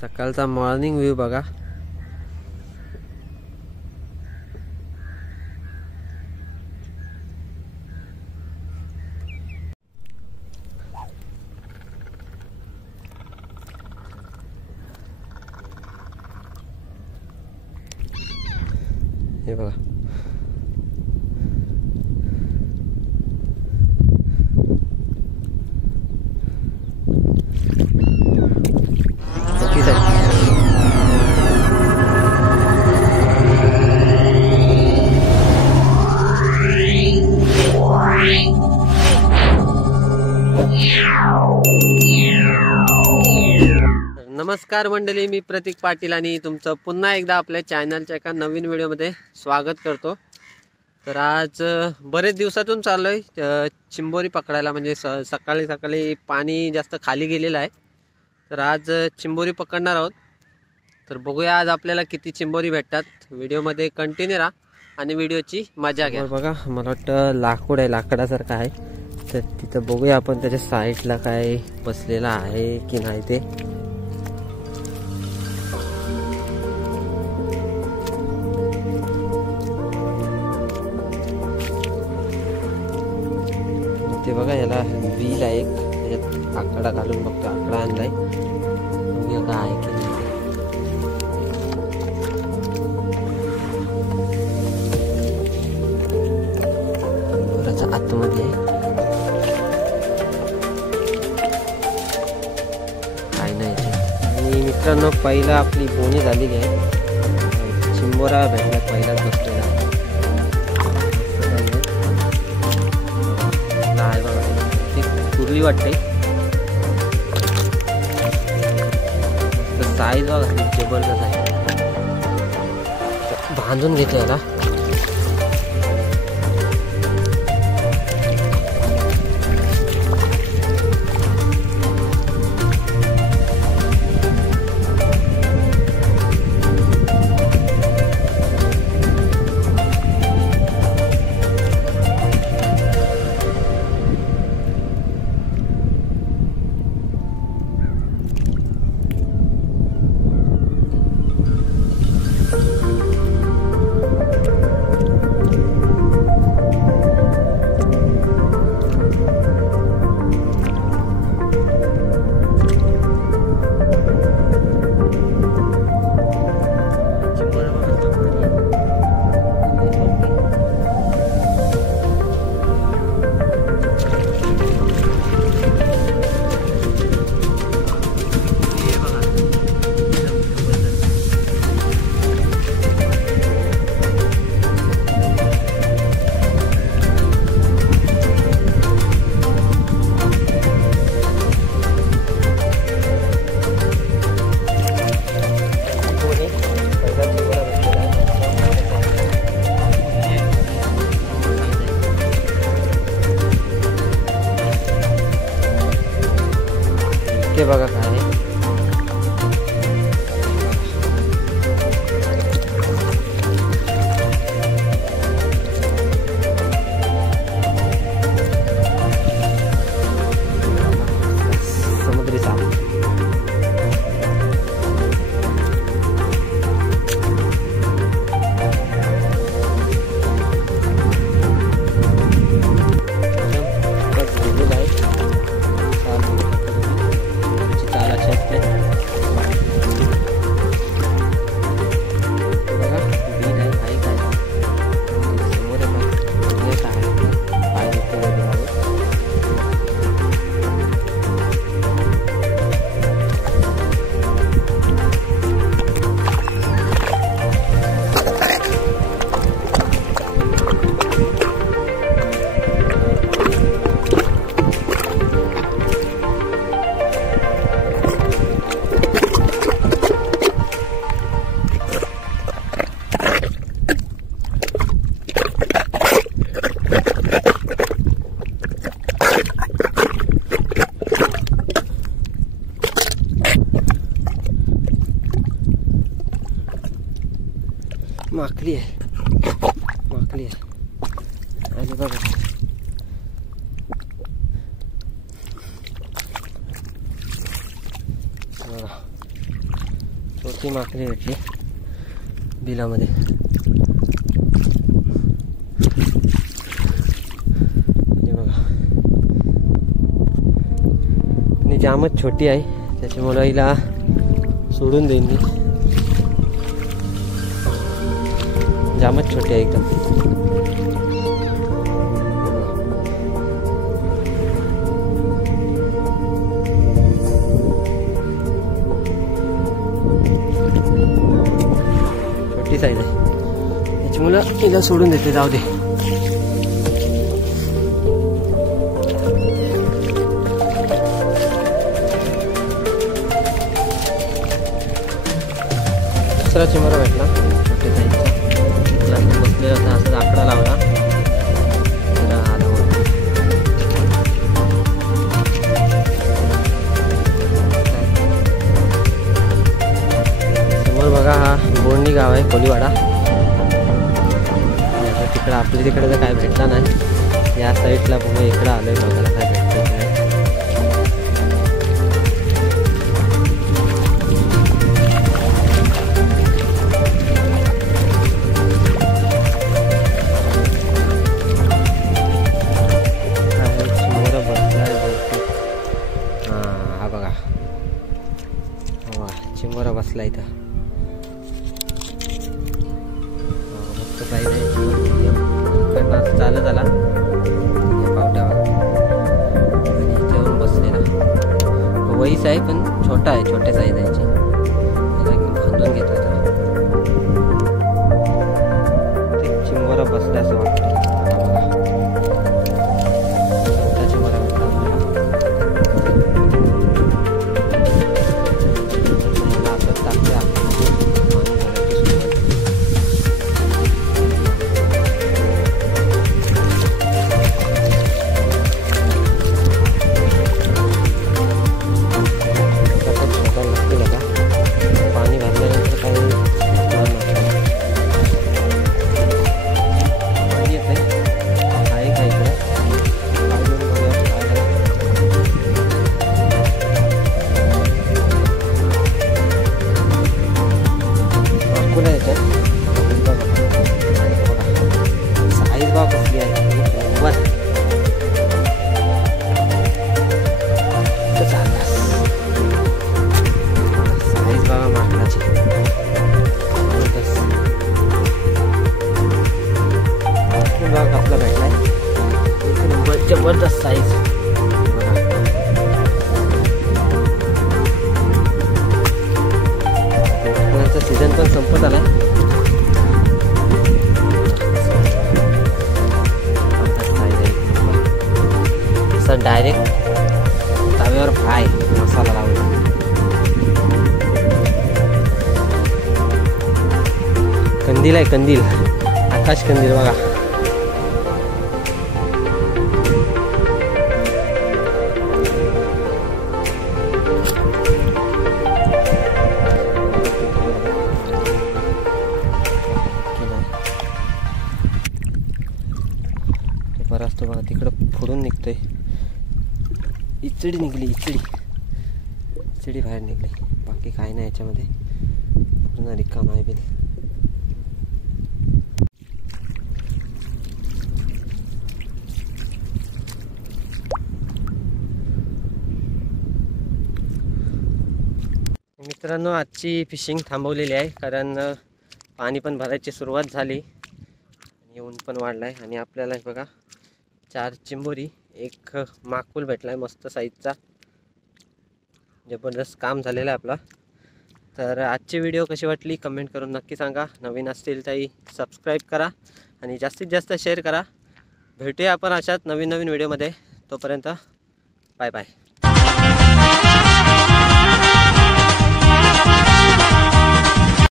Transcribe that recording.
सकाळचा morning view बघा. हे बघा नमस्कार मंडळी, मी प्रतीक पाटील आणि तुमचं पुन्हा एकदा आपल्या चॅनलच्या एका नवीन व्हिडिओमध्ये स्वागत करतो. तर आज बरेच दिवसातून चाललोय चिंबोरी पकडायला. म्हणजे सकाळी सकाळी पाणी जास्त खाली गेलेलं आहे, तर आज चिंबोरी पकडणार आहोत. तर बघूया आज आपल्याला किती चिंबोरी भेटतात. व्हिडिओमध्ये कंटिन्यू राहा आणि व्हिडिओची मजा घ्या. बघा मला वाटतं लाकूड आहे, लाकडासारखं आहे. तर तिथं बघूया आपण त्याच्या साईडला काय बसलेला आहे की नाही ते. ते बघा याला व्हील आहे एक, त्याच्यात आकडा घालून बघतो. आकडा आणलाय, बघूया काय आहे की नाही. आतमध्ये काय नाही. आणि मित्रांनो, पहिला आपली बोनी झालेली आहे. चिंबोरा भेटला पहिलाच बसलेला आहे बघा. ती कुर्ली वाटते. साईज बघा जबरदस्त आहे. बांधून घेतो याला. ते बघा काय आहे. समुद्री साप. माकली आहे, माकली आहे. आणि बघा बघा छोटी माकडी भेटली बिलामध्ये. हे बघा, आणि जामच छोटी आहे त्याच्यामुळे हिला सोडून देईन मी. जामच छोटी आहे एकदम. छोटी साईज आहे त्याच्यामुळे हिला सोडून देते. जाऊ दे. दुसरा चिमरा भेटला छोटे साईजचा. बसले होता असं आकडा लावला. समोर बघा हा बोर्णी गाव आहे कोलीवाडा. तिकडं आपल्या तिकडे तर काय भेटला नाही. या साईडला बघा इकडं आलोय बघायला काय भेटतं. चिंबोरा बसला इथं. मस्त साईज आहे. चालत आला पावट्यावर आणि जेवण बसलेला. वहीच आहे पण छोटा आहे. छोट्या साईज आहे याची. बांधून घेतो आता. ते चिंबोरा बसला असं वाटतं. चिंबोरा बसला आपला भेटलाय. जबरदस्त साईज. सीझन पण संपत आलाय. असं डायरेक्ट तव्यावर फ्राय मसाला लावून. कंदील आहे कंदील. आकाश कंदील बघा. बराच तो बघा तिकडं फोडून निघतोय. इचडी निघली. इचडी बाहेर निघली. बाकी काय नाही याच्यामध्ये. पूर्ण रिकाम आहे बिल. मित्रांनो आजची फिशिंग थांबवलेली आहे कारण पाणी पण भरायची सुरुवात झाली आणि ऊन पण वाढलाय. आणि आपल्याला बघा 4 चिंबोरी, 1 माकुल भेटलाय मस्त साईजचा. जबरदस्त काम झालेलं आहे आपला. तर आजची व्हिडिओ कशी वाटली कमेंट करून नक्की सांगा. नवीन असतील तरी सबस्क्राईब करा आणि जास्तीत जास्त शेअर करा. भेटूया आपण अशाच नवीन व्हिडिओमध्ये. तोपर्यंत बाय बाय.